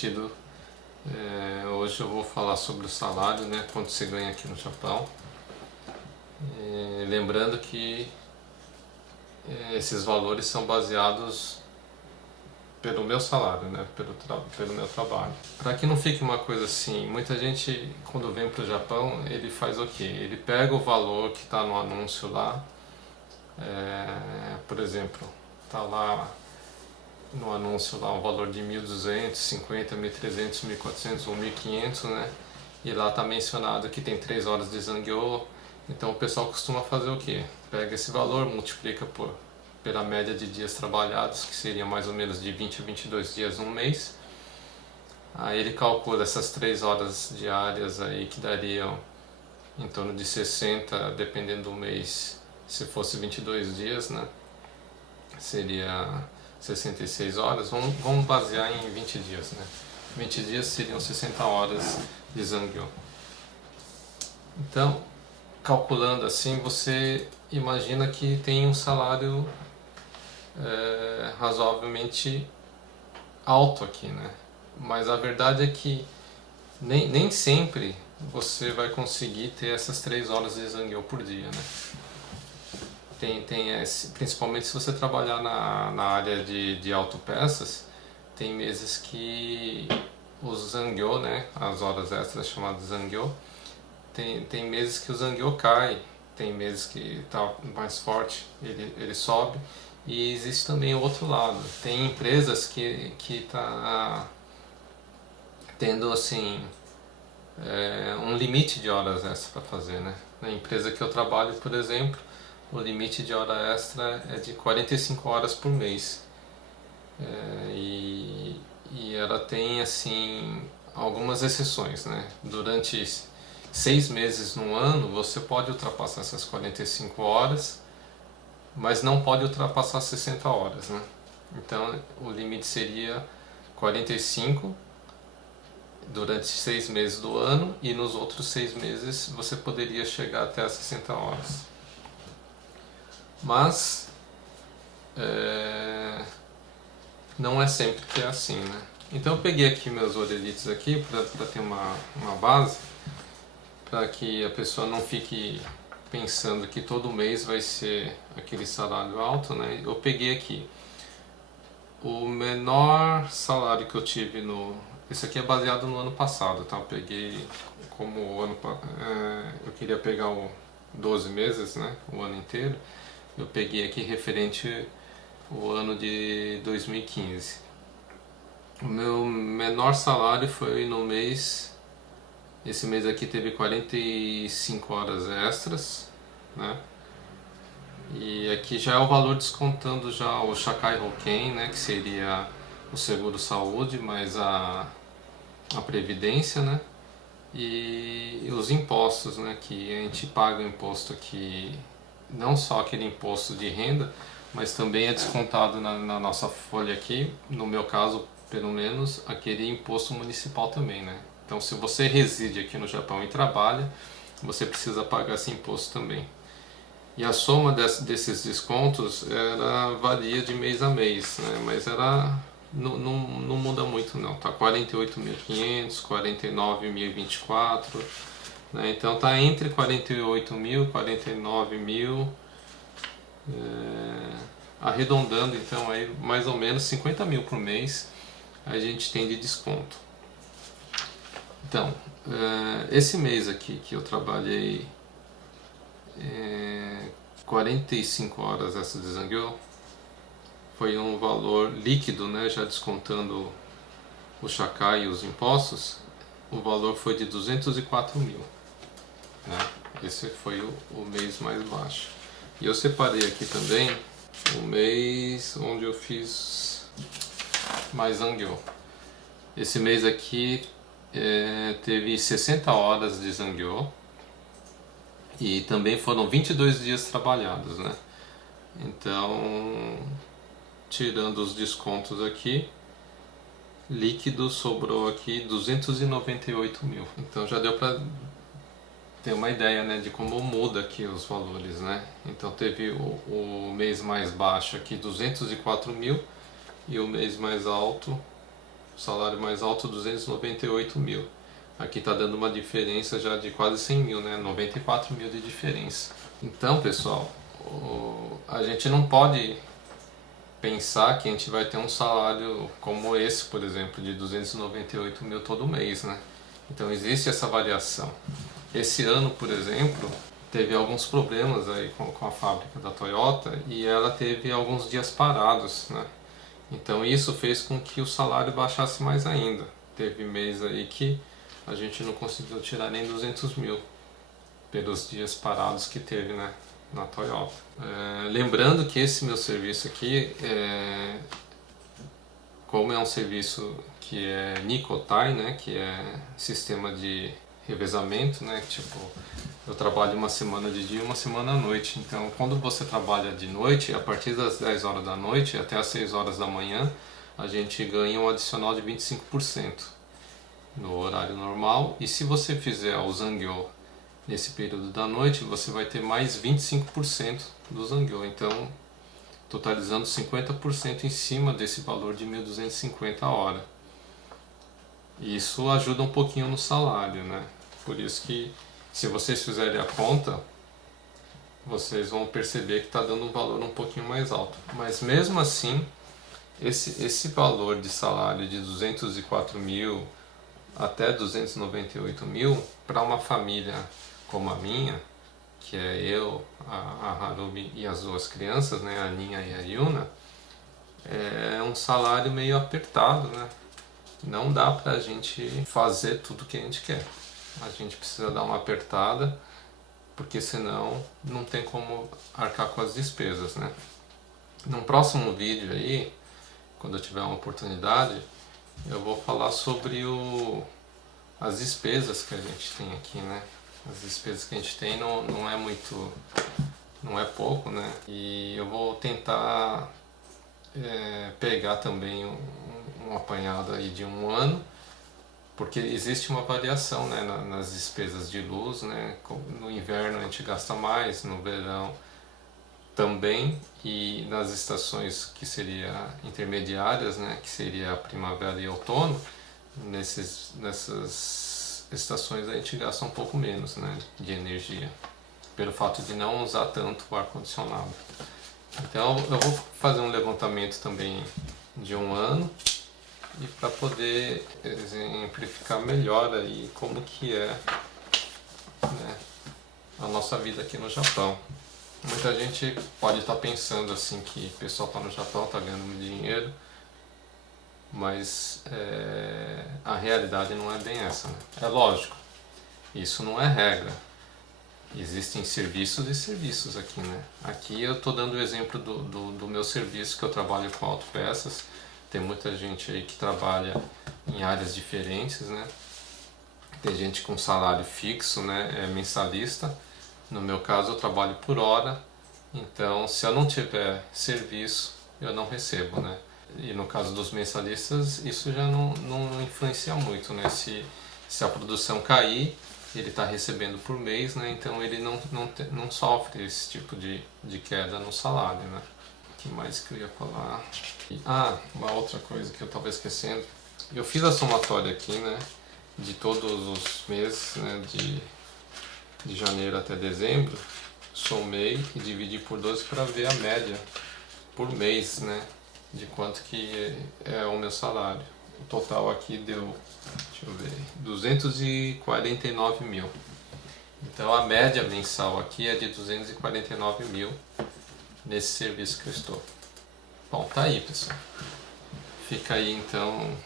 sentido, hoje eu vou falar sobre o salário, né, quanto você ganha aqui no Japão. Lembrando que esses valores são baseados pelo meu salário, né, pelo meu trabalho. Para que não fique uma coisa assim, muita gente quando vem para o Japão, ele faz o quê? Ele pega o valor que está no anúncio lá, por exemplo, está lá no anúncio lá um valor de 1.200, 50, 1.300, 1.400 ou 1.500, né? E lá está mencionado que tem 3 horas de Zangyo. Então o pessoal costuma fazer o quê? Pega esse valor, multiplica pela média de dias trabalhados, que seria mais ou menos de 20 a 22 dias no mês. Aí ele calcula essas 3 horas diárias aí, que dariam em torno de 60, dependendo do mês. Se fosse 22 dias, né? Seria 66 horas. Vamos basear em 20 dias, né? 20 dias seriam 60 horas de Zangyo. Então, calculando assim, você imagina que tem um salário razoavelmente alto aqui, né? Mas a verdade é que nem sempre você vai conseguir ter essas 3 horas de Zangyo por dia, né? Principalmente se você trabalhar na área de autopeças, tem meses que o Zangyo, né, as horas extras chamadas Zangyo, tem meses que o Zangyo cai, tem meses que está mais forte, ele sobe. E existe também o outro lado, tem empresas que tá tendo assim um limite de horas extras para fazer, né? Na empresa que eu trabalho, por exemplo, o limite de hora extra é de 45 horas por mês. E ela tem assim algumas exceções, né? Durante 6 meses no ano você pode ultrapassar essas 45 horas, mas não pode ultrapassar 60 horas, né? Então o limite seria 45 durante 6 meses do ano, e nos outros 6 meses você poderia chegar até as 60 horas. Mas não é sempre que é assim, né? Então eu peguei aqui meus orelites aqui para ter uma base, para que a pessoa não fique pensando que todo mês vai ser aquele salário alto, né? Eu peguei aqui o menor salário que eu tive esse aqui é baseado no ano passado, tá? Eu peguei como eu queria pegar o 12 meses, né? O ano inteiro. Eu peguei aqui referente o ano de 2015. O meu menor salário foi no mês. Esse mês aqui teve 45 horas extras, né? E aqui já é o valor descontando já o Shakai Hoken, né? Que seria o seguro saúde, mais a previdência, né? E os impostos, né? Que a gente paga o imposto aqui, não só aquele imposto de renda, mas também é descontado na nossa folha aqui, no meu caso, pelo menos, aquele imposto municipal também, né? Então, se você reside aqui no Japão e trabalha, você precisa pagar esse imposto também. E a soma desses descontos varia de mês a mês, né? Mas não muda muito não, tá? 48.500, 49.024, né? Então tá entre 48.000 e 49.000, arredondando, então aí mais ou menos 50.000 por mês a gente tem de desconto. Então, esse mês aqui que eu trabalhei 45 horas essa de Zangyo, foi um valor líquido, né, já descontando o Shakai e os impostos, o valor foi de 204.000, né? Esse foi o mês mais baixo. E eu separei aqui também o mês onde eu fiz mais Zangyo. Esse mês aqui teve 60 horas de Zangyo e também foram 22 dias trabalhados, né? Então, tirando os descontos aqui, líquido sobrou aqui 298.000. Então já deu para ter uma ideia, né, de como muda aqui os valores, né? Então teve o mês mais baixo aqui 204.000 e o mês mais alto O salário mais alto, 298 mil. Aqui está dando uma diferença já de quase 100 mil, né? 94 mil de diferença. Então, pessoal, a gente não pode pensar que a gente vai ter um salário como esse, por exemplo, de 298 mil todo mês, né? Então existe essa variação. Esse ano, por exemplo, teve alguns problemas aí com a fábrica da Toyota e ela teve alguns dias parados, né? Então isso fez com que o salário baixasse mais ainda. Teve mês aí que a gente não conseguiu tirar nem 200 mil pelos dias parados que teve, né, na Toyota. Lembrando que esse meu serviço aqui, como é um serviço que é Nikotai, né, que é sistema de revezamento, né, tipo, eu trabalho uma semana de dia e uma semana à noite. Então, quando você trabalha de noite, a partir das 10 horas da noite até as 6 horas da manhã, a gente ganha um adicional de 25% no horário normal. E se você fizer o Zangyo nesse período da noite, você vai ter mais 25% do Zangyo. Então, totalizando 50% em cima desse valor de 1.250 a hora. E isso ajuda um pouquinho no salário, né? Por isso que, se vocês fizerem a conta, vocês vão perceber que está dando um valor um pouquinho mais alto. Mas mesmo assim, esse valor de salário de 204 mil até 298 mil, para uma família como a minha, que é eu, a Harumi e as duas crianças, né, a Ninha e a Yuna, é um salário meio apertado, né? Não dá pra gente fazer tudo que a gente quer. A gente precisa dar uma apertada, porque senão não tem como arcar com as despesas, né? Num próximo vídeo aí, quando eu tiver uma oportunidade, eu vou falar sobre as despesas que a gente tem aqui, né? As despesas que a gente tem não é muito, não é pouco, né? E eu vou tentar pegar também um apanhado aí de um ano, porque existe uma variação, né, nas despesas de luz, né? No inverno a gente gasta mais, no verão também, e nas estações que seria intermediárias, né, que seria a primavera e outono, nessas estações a gente gasta um pouco menos, né, de energia, pelo fato de não usar tanto o ar-condicionado. Então eu vou fazer um levantamento também de um ano, e para poder exemplificar melhor aí como que é, né, a nossa vida aqui no Japão. Muita gente pode estar pensando assim que o pessoal está no Japão, está ganhando muito dinheiro, mas a realidade não é bem essa, né? É lógico, isso não é regra. Existem serviços e serviços aqui, né? Aqui eu estou dando o exemplo do meu serviço, que eu trabalho com autopeças. Tem muita gente aí que trabalha em áreas diferentes, né? Tem gente com salário fixo, né? É mensalista. No meu caso eu trabalho por hora, então se eu não tiver serviço eu não recebo, né? E no caso dos mensalistas isso já não influencia muito, né? Se a produção cair, ele está recebendo por mês, né? Então ele não sofre esse tipo de queda no salário, né? O que mais que eu ia falar? Uma outra coisa que eu estava esquecendo. Eu fiz a somatória aqui, né? De todos os meses, né? De janeiro até dezembro, somei e dividi por 12 para ver a média por mês, né, de quanto que é o meu salário. O total aqui deu, deixa eu ver, 249 mil. Então a média mensal aqui é de 249 mil nesse serviço que eu estou. Bom, tá aí, pessoal. Fica aí então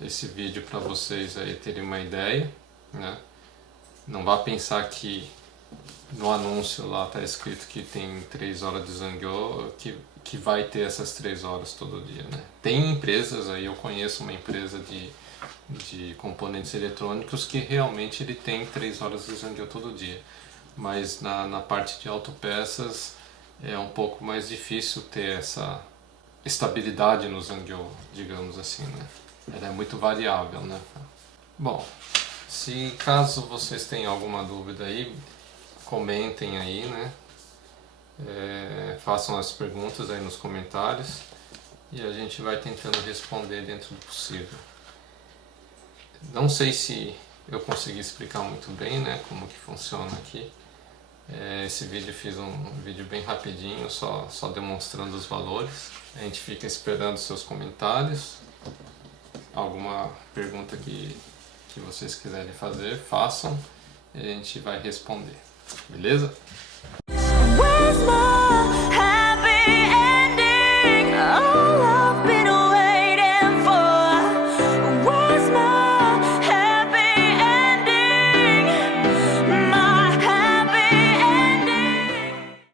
esse vídeo para vocês aí terem uma ideia, né? Não vá pensar que no anúncio lá está escrito que tem 3 horas de Zangyo, que vai ter essas 3 horas todo dia, né? Tem empresas aí, eu conheço uma empresa de componentes eletrônicos que realmente ele tem 3 horas de Zangyo todo dia. Mas na parte de autopeças é um pouco mais difícil ter essa estabilidade no Zangyo, digamos assim, né? Ela é muito variável, né? Bom, se caso vocês tenham alguma dúvida aí, comentem aí, né? Façam as perguntas aí nos comentários. e a gente vai tentando responder dentro do possível. Não sei se eu consegui explicar muito bem, né, como que funciona aqui. Esse vídeo eu fiz um vídeo bem rapidinho, só demonstrando os valores. A gente fica esperando seus comentários. Alguma pergunta que vocês quiserem fazer, façam e a gente vai responder. Beleza?